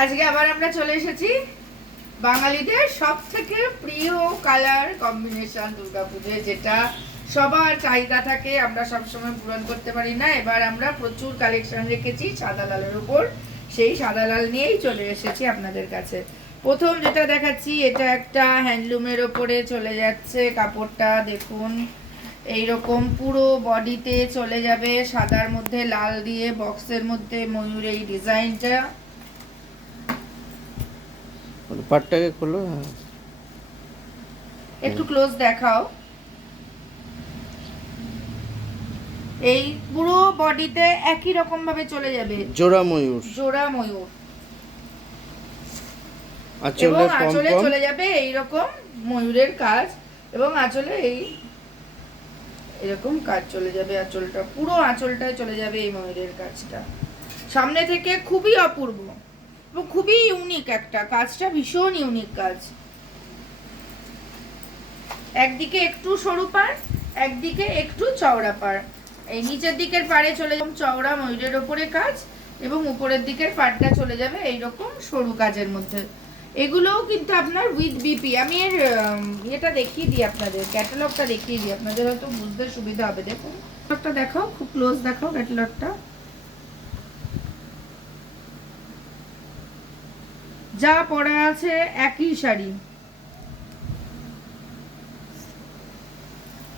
আজকে আবার আমরা চলে এসেছি বাঙালিদের সবথেকে প্রিয় কালার কম্বিনেশন দুর্গাপূজায়, যেটা সবার চাহিদা থাকে, আমরা সবসময় পূরণ করতে পারি না। এবার আমরা প্রচুর কালেকশন রেখেছি সাদা লালের উপর, সেই সাদা লাল নিয়েই চলে এসেছি আপনাদের কাছে। প্রথম যেটা দেখাচ্ছি, এটা একটা হ্যান্ডলুমের ওপরে চলে যাচ্ছে কাপড়টা, দেখুন এইরকম পুরো বডিতে চলে যাবে সাদার মধ্যে লাল দিয়ে বক্সের মধ্যে ময়ূর এই ডিজাইনটা। পাটটাকে খোলো, একটু ক্লোজ দেখাও। এই পুরো বডিতে একই রকম ভাবে চলে যাবে জোড়া ময়ূর, জোড়া ময়ূর, এবং আঁচলে আঁচলে পম চলে যাবে এইরকম ময়ূরের কাজ, এবং আঁচলে এই এরকম কাজ চলে যাবে, আঁচলটা পুরো আঁচলটায় চলে যাবে এই ময়ূরের কাজটা। সামনে থেকে খুবই অপূর্ব এবং খুবই ইউনিক একটা কাজটা, ভীষণ ইউনিক কাজ। একদিকে একটু সরু পাড়, একদিকে একটু চওড়া পাড়। এই নিচের দিকের পাড়ে চলে যাবে চওড়া ময়ূরের ওপরে কাজ, এবং উপরের দিকের পাড়টা চলে যাবে এইরকম সরু কাজের মধ্যে। এগুলোও কিন্তু আপনার উইথ বিপি। আমি এর এটা দেখিয়ে দিই আপনাদের, ক্যাটালগটা দেখিয়ে দিই আপনাদের, হয়তো বুঝতে সুবিধা হবে। দেখুন ক্যাটালগটা দেখাও, খুব ক্লোজ দেখাও ক্যাটালগটা। যা পরা আছে একই শাড়ি,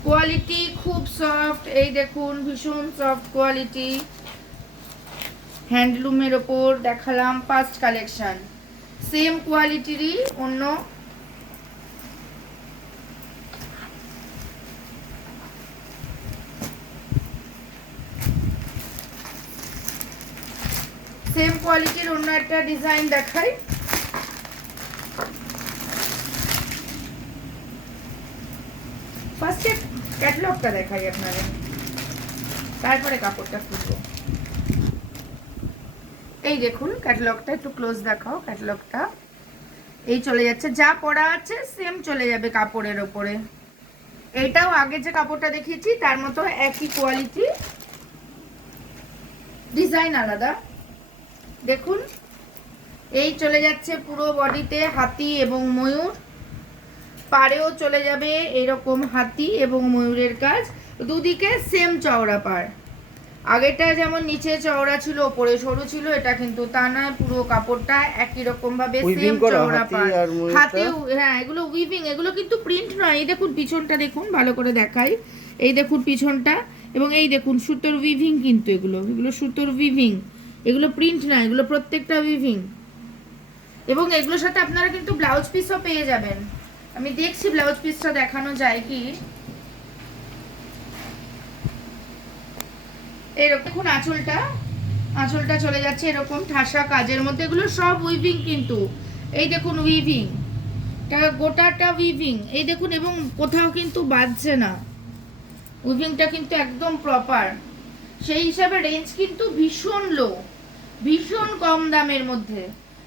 কোয়ালিটি খুব সফট, এই দেখুন ভীষণ সফট কোয়ালিটি। হ্যান্ডলুমের ওপর দেখালাম ফার্স্ট কালেকশন, সেম কোয়ালিটিরই অন্য সেম কোয়ালিটির অন্য একটা ডিজাইন দেখাই। ফার্স্টে ক্যাটালগটা দেখাই আপনাদের, তারপরে কাপড়টা খুলবো। এই দেখুন ক্যাটালগটা, একটু ক্লোজ দেখাও ক্যাটালগটা। এই চলে যাচ্ছে, যা পরা আছে সেম চলে যাবে কাপড়ের ওপরে। এটাও আগে যে কাপড়টা দেখিয়েছি তার মতো একই কোয়ালিটি, ডিজাইন আলাদা। দেখুন এই চলে যাচ্ছে পুরো বডিতে হাতি এবং ময়ূর, পাড়েও চলে যাবে এরকম হাতি এবং ময়ূরের কাজ, দুদিকে সেম চওড়া পাড়। আগেটা যেমন নিচে চওড়া ছিল ওপরে সরু ছিল, এটা কিন্তু তা নয়, পুরো কাপড়টা একই রকম ভাবে সেম চওড়া পাড়। হাতে হ্যাঁ, এগুলো উইভিং, এগুলো কিন্তু প্রিন্ট নয়। এই দেখুন পিছনটা দেখুন, ভালো করে দেখাই। এই দেখুন পিছনটা, এবং এই দেখুন সুতোর উইভিং, কিন্তু এগুলো এগুলো সুতোর উইভিং, এগুলো প্রিন্ট নয়, এগুলো প্রত্যেকটা উইভিং। এবং এগুলোর সাথে আপনারা কিন্তু ব্লাউজ পিসও পেয়ে যাবেন। আমি দেখছি ব্লাউজ পিসটা দেখানো যায় কি। এরকম দেখুন আঁচলটা, আঁচলটা চলে যাচ্ছে এরকম ঠাসা কাজের মধ্যে, এগুলো সব উইভিং কিন্তু। এই দেখুন উইভিং, গোটাটা উইভিং, এই দেখুন, এবং কোথাও কিন্তু বাজছে না, উইভিংটা কিন্তু একদম প্রপার। সেই হিসাবে রেঞ্জ কিন্তু ভীষণ লো, ভীষণ কম দামের মধ্যে,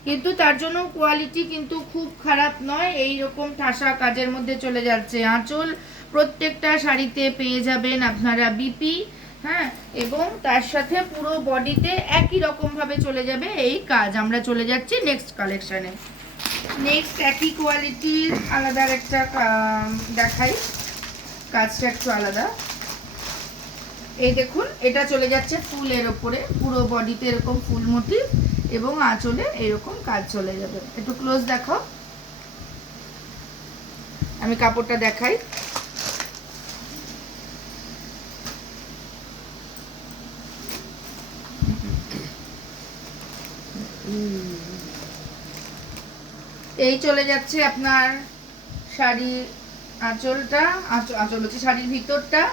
কিন্তু তার জন্য কোয়ালিটি কিন্তু খুব খারাপ নয়। এই রকম ঠাসা কাজের মধ্যে চলে যাচ্ছে। আঁচল প্রত্যেকটা শাড়িতে পেয়ে যাবেন আপনারা বিপি, হ্যাঁ, এবং তার সাথে পুরো বডিতে একই রকম ভাবে চলে যাবে এই কাজ। আমরা চলে যাচ্ছি নেক্সট কালেকশনে। নেক্সট একই কোয়ালিটির আলাদা একটা দেখাই, কাজটা একটু আলাদা। এই দেখুন এটা চলে যাচ্ছে ফুলের ওপরে, পুরো বডিতে এরকম ফুল মোটিভ, এবং আঁচলে এরকম কাজ চলে যাবে। একটু ক্লোজ দেখো, আমি কাপড়টা দেখাই। এই চলে যাচ্ছে আপনার শাড়ি আঁচলটা, আঁচল হচ্ছে শাড়ির ভিতরটা,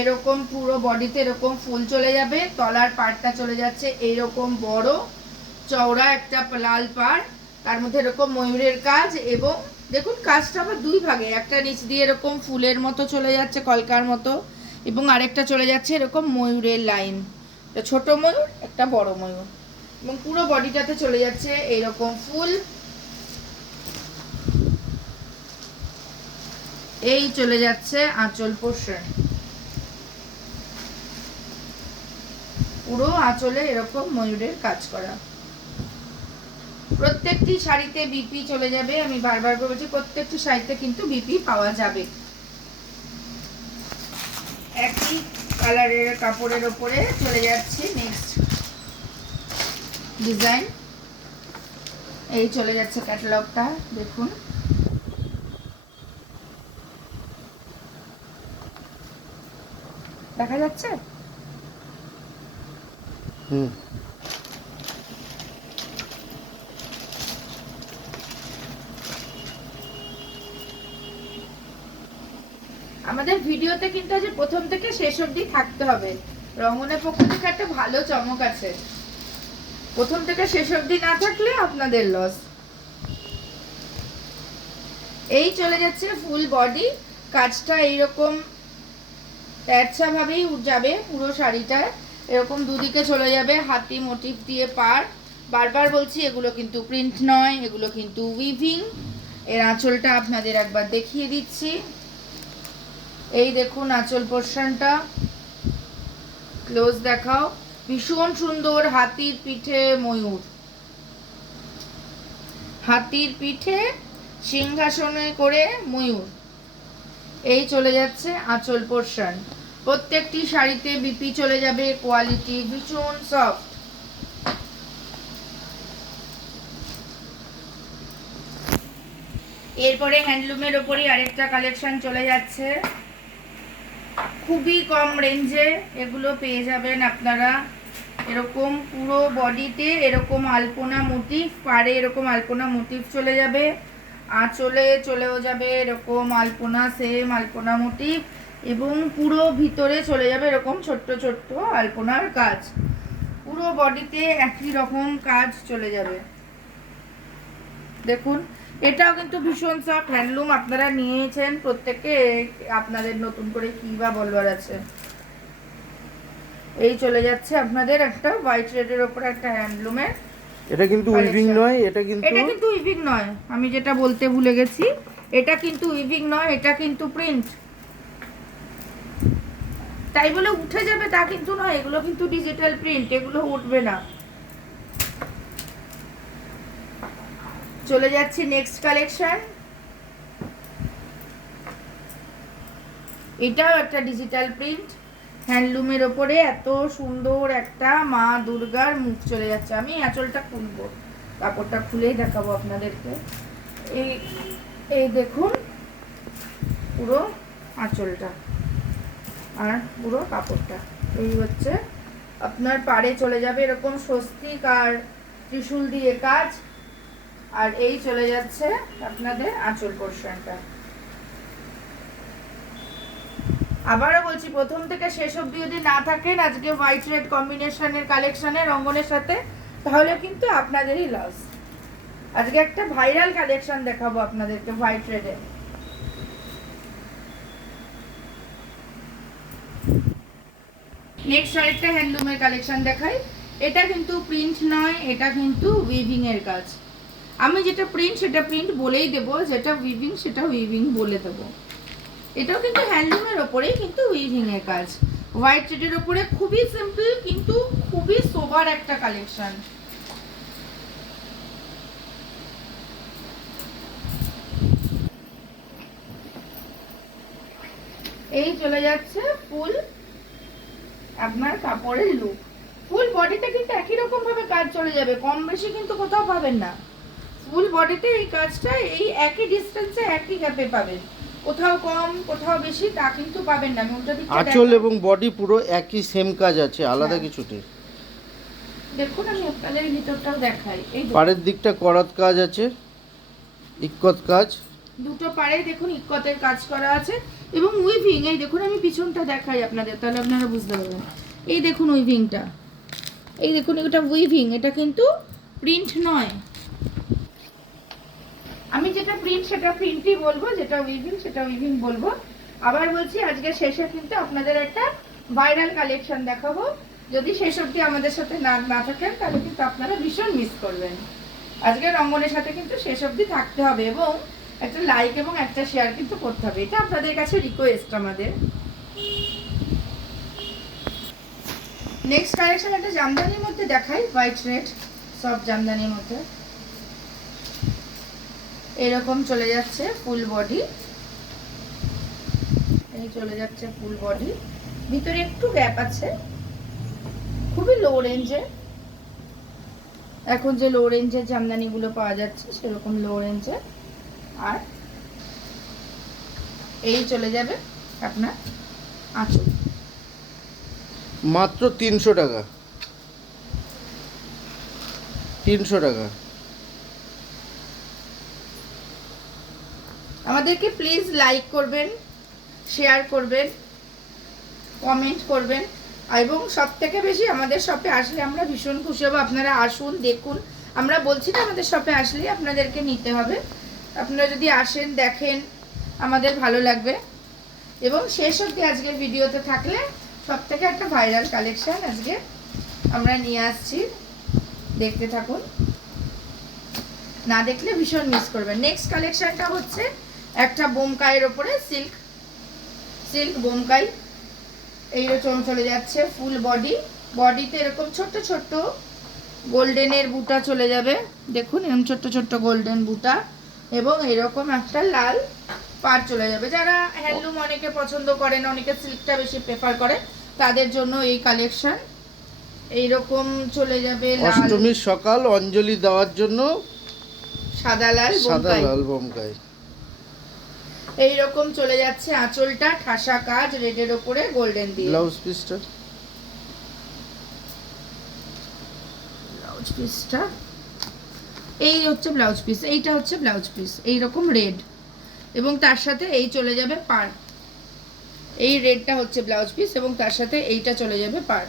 এরকম পুরো বডিতে এরকম ফুল চলে যাবে। তলার পাড়টা চলে যাচ্ছে এইরকম বড় চওড়া একটা লাল পাড়, তার মধ্যে এরকম ময়ূরের কাজ, এবং দেখুন কাজটা আবার দুই ভাগে, একটা নিচ দিয়ে এরকম ফুলের মতো চলে যাচ্ছে কলকার মতো, এবং আরেকটা চলে যাচ্ছে এরকম ময়ূরের লাইন, একটা ছোট ময়ূর একটা বড় ময়ূর, এবং পুরো বডিটাতে চলে যাচ্ছে এইরকম ফুল। এই চলে যাচ্ছে আঁচল পোর্শন, পুরো আঁচলে এরকম ময়ূরের কাজ করা। প্রত্যেকটি শাড়িতে বিপি চলে যাবে, আমি বারবার করে বলছি প্রত্যেকটি শাড়িতে কিন্তু বিপি পাওয়া যাবে। একই কালারের কাপড়ের ওপরে চলে যাচ্ছে নেক্সট ডিজাইন। এই চলে যাচ্ছে ক্যাটালগটা, দেখুন দেখা যাচ্ছে। হুম। আমাদের ভিডিওতে কিন্তু আজ প্রথম থেকে শেষ অবধি থাকতে হবে। রঙ্গনের পক্ষ থেকে একটা ভালো চমক আছে, প্রথম থেকে শেষ অবধি না থাকলে আপনাদের লস। এই চলে যাচ্ছে ফুল বডি, কাজটা এইরকম প্যাঁচা ভাবেই যাবে পুরো শাড়িটা, এরকম দুদিকে চলে যাবে হাতি মোটিভ দিয়ে পার। বারবার বলছি এগুলো কিন্তু প্রিন্ট নয়, এগুলো কিন্তু উইভিং। এর আঁচলটা আপনাদের একবার দেখিয়ে দিচ্ছি। এই দেখুন আঁচল পোর্শনটা, ক্লোজ দেখাও, ভীষণ সুন্দর। হাতির পিঠে ময়ূর, হাতির পিঠে সিংহাসনে করে ময়ূর। এই চলে যাচ্ছে আঁচল পোর্শন। প্রত্যেকটি শাড়িতে বিপি চলে যাবে, কোয়ালিটি ভীষণ সফট। এরপরে হ্যান্ডলুমের ওপরই আরেকটা কালেকশন চলে যাচ্ছে, খুবই কম রেঞ্জে এগুলো পেয়ে যাবেন আপনারা। এরকম পুরো বডিতে এরকম আলপনা মোটিভ, পাড়ে এরকম আলপনা মোটিভ চলে যাবে, আঁচলে চলেও যাবে এরকম আলপনা, সেম আলপনা মোটিভ, এবং পুরো ভিতরে চলে যাবে এরকম ছোট্ট ছোট্ট আলপনার কাজ। পুরো বডিতে একই রকম কাজ চলে যাবে। দেখুন এটাও কিন্তু ভীষণ সফট হ্যান্ডলুম, আপনারা নিয়েছেন প্রত্যেকে, আপনাদের নতুন করে কি বা বলবার আছে। এই চলে যাচ্ছে আপনাদের একটা হোয়াইট রেডের উপর একটা হ্যান্ডলুমের। এটা কিন্তু উইভিং নয়, এটা কিন্তু উইভিং নয়, আমি যেটা বলতে ভুলে গেছি, এটা কিন্তু উইভিং নয়, এটা কিন্তু প্রিন্ট। তাই বলে উঠে যাবে তা কিন্তু নয়, এগুলো কিন্তু ডিজিটাল প্রিন্ট, এগুলো উঠবে না। চলে যাচ্ছে নেক্সট কালেকশন। এটাও একটা ডিজিটাল প্রিন্ট, হ্যান্ডলুমের ওপরে এত সুন্দর একটা মা দুর্গার মুখ চলে যাচ্ছে। আমি আঁচলটা খুলবো, কাপড়টা খুলেই দেখাবো আপনাদেরকে। এই এই দেখুন পুরো আঁচলটা আর পুরো কাপড়টা। এই হচ্ছে আপনার পাড়ে চলে যাবে এরকম স্বস্তিক আর ত্রিশূল দিয়ে কাজ, আর এই চলে যাচ্ছে আপনাদের আঁচল পোর্শনটা। আবারও বলছি প্রথম থেকে শেষ অবধি যদি না থাকেন আজকে হোয়াইট রেড কম্বিনেশনের কালেকশনে রঙ্গনের সাথে, তাহলে কিন্তু আপনাদেরই লস। আজকে একটা ভাইরাল কালেকশন দেখাবো আপনাদেরকে হোয়াইট রেডে। নেক্সট আরেকটা হ্যান্ডলুমের কালেকশন দেখাই। এটা কিন্তু প্রিন্ট নয়, এটা কিন্তু উইভিং এর কাজ। আমি যেটা প্রিন্ট সেটা প্রিন্ট বলেই দেবো, যেটা উইভিং সেটা উইভিং বলে দেবো। এটাও কিন্তু হ্যান্ডলুমের ওপরেই কিন্তু উইভিং এর কাজ, হোয়াইট রেডের ওপরে, খুবই সিম্পল কিন্তু খুবই সোবার একটা কালেকশন। এই চলে যাচ্ছে ফুল আপনার কাপড়ের লুক। ফুল বডিতে কিন্তু একই রকম ভাবে কাজ চলে যাবে, কম বেশি কিন্তু কোথাও পাবেন না। ফুল বডিতে এই কাজটা এই একই ডিসটেন্সে একই গ্যাপে পাবেন, কোথাও কম কোথাও বেশি তা কিন্তু পাবেন না। আমি উল্টো দিকটা আঁচল এবং বডি পুরো একই সেম কাজ আছে, আলাদা কিছু নেই। দেখুন আমি আপনাদের ভিতরটাও দেখাই। এই পাড়ের দিকটা করাত কাজ আছে, ইক্কত কাজ, দুটো পাড়ে দেখুন ইক্কতের কাজ করা আছে এবং উইভিং। এই দেখুন আমি পিছনটা দেখাই আপনাদের, তাহলে আপনারা বুঝতে পারবেন। এই দেখুন উইভিংটা, এই দেখুন এটা উইভিং, এটা কিন্তু প্রিন্ট নয়। আমি যেটা প্রিন্ট সেটা প্রিন্টই বলবো, যেটা উইভিং সেটা উইভিং বলবো। আবার বলছি আজকে শেষে কিন্তু আপনাদের একটা ভাইরাল কালেকশন দেখাবো, যদি শেষ অবধি আমাদের সাথে না থাকেন তাহলে কিন্তু আপনারা ভীষণ মিস করবেন। আজকে রঙ্গনের সাথে কিন্তু শেষ অবধি থাকতে হবে এবং একটা লাইক এবং একটা শেয়ার কিন্তু করতে হবে, এটা আপনাদের কাছে রিকোয়েস্ট আমাদের। নেক্সট কালেকশন একটা জামদানির মধ্যে দেখাই, হোয়াইট রেড সব জামদানির মধ্যে। এরকম চলে যাচ্ছে ফুল বডি, এই চলে যাচ্ছে ফুল বডি, ভিতরে একটু গ্যাপ আছে, খুবই লো রেঞ্জে। এখন যে লো রেঞ্জের জামদানিগুলো পাওয়া যাচ্ছে সেরকম লো রেঞ্জে। আর এই চলে যাবে আপনার আঁচল, মাত্র 300 টাকা, 300 টাকা। আমাদেরকে প্লিজ লাইক করবেন, শেয়ার করবেন, কমেন্ট করবেন, এবং সব থেকে বেশি আমাদের শপে আসলে আমরা ভীষণ খুশি হব। আপনারা আসুন, দেখুন। আমরা বলছি না আমাদের শপে আসলেই আপনাদেরকে নিতে হবে। আপনারা যদি আসেন, দেখেন, আমাদের ভালো লাগবে। এবং শেষ অবধি আজকের ভিডিওতে থাকলে সব থেকে একটা ভাইরাল কালেকশন আজকে আমরা নিয়ে আসছি, দেখতে থাকুন। না দেখলে ভীষণ মিস করবেন। নেক্সট কালেকশনটা হচ্ছে একটা বোমকাইয়ের ওপরে সিল্ক বোমকাই। এইরকম চলে যাচ্ছে ফুল বডি, বডিতে এরকম ছোট্ট ছোট্ট গোল্ডেনের বুটা চলে যাবে, দেখুন এরকম ছোট্ট ছোট্ট গোল্ডেন বুটা, এবং এরকম একটা লাল পাড় চলে যাবে। যারা হ্যান্ডলুম অনেকে পছন্দ করেন, অনেকে সিল্কটা বেশি প্রেফার করে, তাদের জন্য এই কালেকশন। এইরকম চলে যাবে লাল, অষ্টমীর সকাল অঞ্জলি দেওয়ার জন্য সাদা লাল সাদা বোমকাই। লাল বোমকাই। এইরকম চলে যাচ্ছে আঁচলটা, ঠাসা কাজ রেডের ওপরে গোল্ডেন দিয়ে। ব্লাউজ পিসটা, ব্লাউজ পিসটা এই হচ্ছে ব্লাউজ পিস, এইটা হচ্ছে ব্লাউজ পিস, এইরকম রেড, এবং তার সাথে এই চলে যাবে পাড়। এই রেডটা হচ্ছে ব্লাউজ পিস এবং তার সাথে এইটা চলে যাবে পাড়।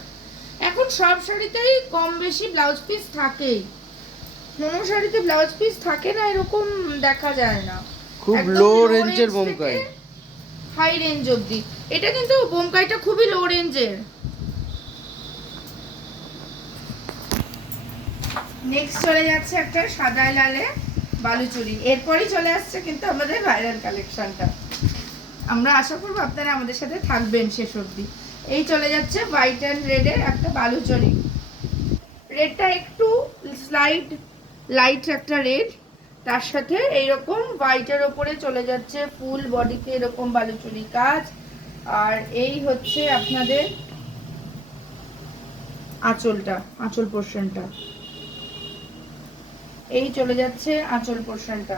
এখন সব শাড়িতেই কম বেশি ব্লাউজ পিস থাকেই, কোনো শাড়িতে ব্লাউজ পিস থাকে না এরকম দেখা যায় না। খুব লো রেঞ্জের বোমকাই, হাই রেঞ্জ অবধি। এটা কিন্তু বোমকাইটা খুবই লো রেঞ্জের। নেক্সট চলে যাচ্ছে একটা সাদা লালে বালুচুরি। এরপরই চলে আসছে কিন্তু আমাদের ভাইরাল কালেকশনটা। আমরা আশা করবো আপনারা আমাদের সাথে থাকবেন শেষ অবধি। এই চলে যাচ্ছে হোয়াইট অ্যান্ড রেডের একটা বালুচুরি। রেডটা একটু স্লাইড লাইট একটা রেড, তার সাথে এইরকম হোয়াইটের ওপরে চলে যাচ্ছে ফুল বডিতে এরকম বালুচুরি কাজ। আর এই হচ্ছে আপনাদের আঁচলটা, আঁচল পোর্শনটা, এই চলে যাচ্ছে আঁচল পোর্শনটা।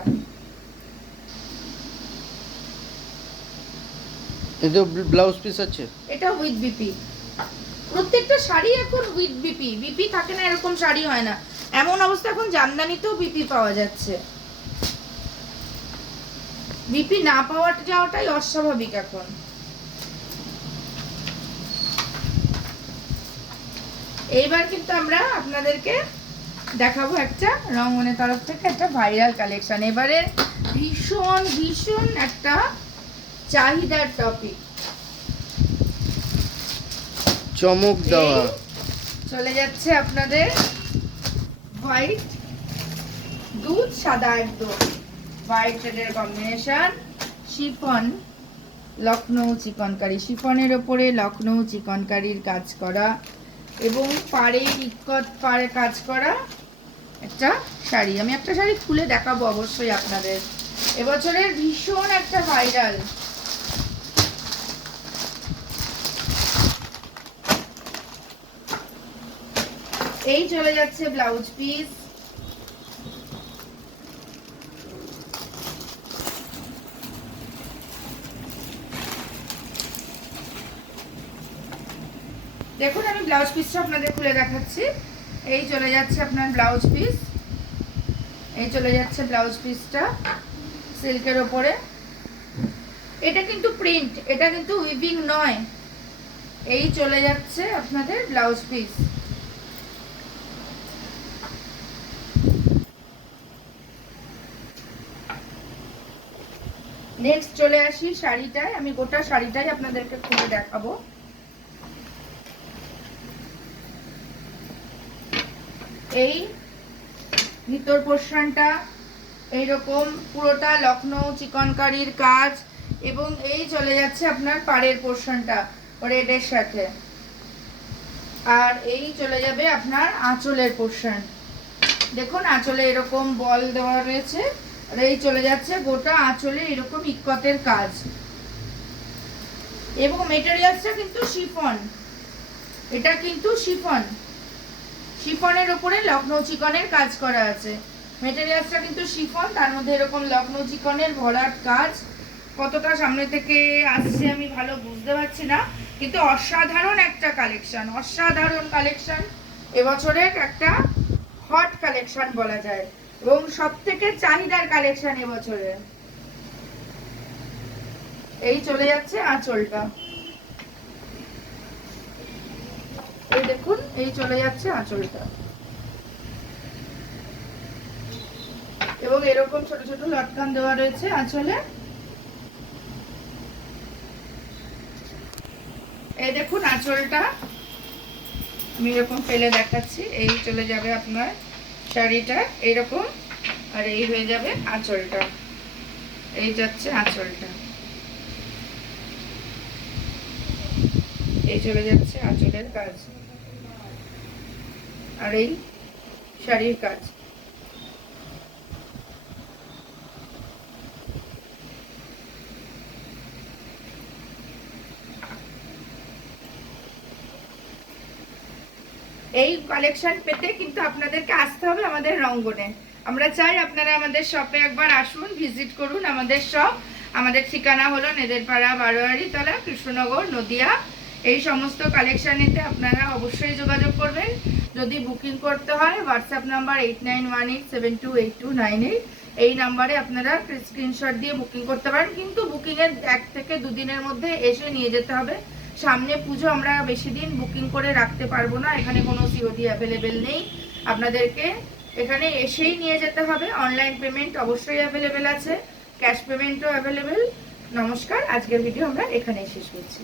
এটা ব্লাউজ পিস আছে, এটা উইথ বিপি। প্রত্যেকটা শাড়ি এখন উইথ বিপি, বিপি থাকে না এরকম শাড়ি হয় না। এমন অবস্থা এখন জামদানিতেও বিপি পাওয়া যাচ্ছে, বিপি না পাওয়া যাওয়াটাই অস্বাভাবিক এখন। এইবার কিন্তু আমরা আপনাদেরকে দেখাবো একটা রংমনের তরফ থেকে একটা ভাইরাল কালেকশন। এবারে ভীষণ ভীষণ একটা চাহিদার টপিক, চমক দেওয়া। চলে যাচ্ছে আপনাদের হোয়াইট, দুধ সাদা, একদম হোয়াইট রেডের কম্বিনেশন, শিফন লখনৌ চিকনকারি, শিফনের ওপরে লখনৌ চিকনকারির কাজ করা এবং পাড়ে ইক্কত পাড়ে কাজ করা একটা শাড়ি। আমি একটা শাড়ি খুলে দেখাবো অবশ্যই আপনাদের। এবছরের ভীষণ একটা ভাইরাল। এই চলে যাচ্ছে ব্লাউজ পিস, দেখুন আমি ব্লাউজ পিসটা আপনাদের খুলে দেখাচ্ছি। এই চলে যাচ্ছে আপনার ব্লাউজ পিস, এই চলে যাচ্ছে ব্লাউজ পিসটা সিল্কের ওপরে। এটা কিন্তু প্রিন্ট, এটা কিন্তু উইভিং নয়। এই চলে যাচ্ছে আপনাদের ব্লাউজ পিস। নেক্সট চলে আসি শাড়িটায়, আমি গোটা শাড়িটাই আপনাদেরকে খুলে দেখাবো। এই ভিতর পোর্শনটা এইরকম পুরোটা লখনৌ চিকনকারির কাজ, এবং এই চলে যাচ্ছে আপনার পাড়ের পোর্শনটা রেডের সাথে। আর এই চলে যাবে আপনার আঁচলের পোর্শন। দেখুন আঁচলে এরকম বল দেওয়া রয়েছে আর এই চলে যাচ্ছে গোটা আঁচলে এরকম ইক্কতের কাজ, এবং মেটেরিয়ালসটা কিন্তু শিফন, এটা কিন্তু শিফন, শিফনের উপরে লখনৌ চিকনের কাজ করা আছে। মেটেরিয়ালসটা কিন্তু শিফন, তার মধ্যে এরকম লখনৌ চিকনের ভরাট কাজ। কতটা সামনে থেকে আসছে আমি ভালো বুঝতে পারছি না, কিন্তু অসাধারণ একটা কালেকশন, অসাধারণ কালেকশন, এবছরের একটা হট কালেকশন বলা যায়, এবং সব থেকে চাহিদার কালেকশন এবছরের। এই চলে যাচ্ছে আঁচলটা, এই দেখুন এই চলে যাচ্ছে আঁচলটা, এবং এরকম ছোট ছোট লটকান দেওয়া রয়েছে আঁচলে। এই দেখুন আঁচলটা আমি এরকম ফেলে দেখাচ্ছি, এই চলে যাবে আপনার শাড়িটা এরকম, আর এই হয়ে যাবে আঁচলটা, এই যাচ্ছে আঁচলটা, এই চলে যাচ্ছে আঁচলের কাজ, আর এই শাড়ির কাজ। এই কালেকশন পেতে কিন্তু আপনাদেরকে আসতে হবে আমাদের রঙ্গনে। আমরা চাই আপনারা আমাদের শপে একবার আসুন, ভিজিট করুন আমাদের শপ। আমাদের ঠিকানা হলো নেদেরপাড়া, বারোয়ারি তলা, কৃষ্ণনগর, নদিয়া। এই সমস্ত কালেকশানেতে আপনারা অবশ্যই যোগাযোগ করবেন। যদি বুকিং করতে হয় হোয়াটসঅ্যাপ নাম্বার 8918728298, এই নাম্বারে আপনারা স্ক্রিনশট দিয়ে বুকিং করতে পারেন, কিন্তু বুকিংয়ের 1 থেকে 2 দিনের মধ্যে এসে নিয়ে যেতে হবে। সামনে পুজো, আমরা বেশি দিন বুকিং করে রাখতে পারবো না, এখানে কোনো সিওডি অ্যাভেলেবেল নেই, আপনাদেরকে এখানে এসেই নিয়ে যেতে হবে। অনলাইন পেমেন্ট অবশ্যই অ্যাভেলেবেল আছে, ক্যাশ পেমেন্টও অ্যাভেলেবেল। নমস্কার, আজকের ভিডিও আমরা এখানেই শেষ করছি।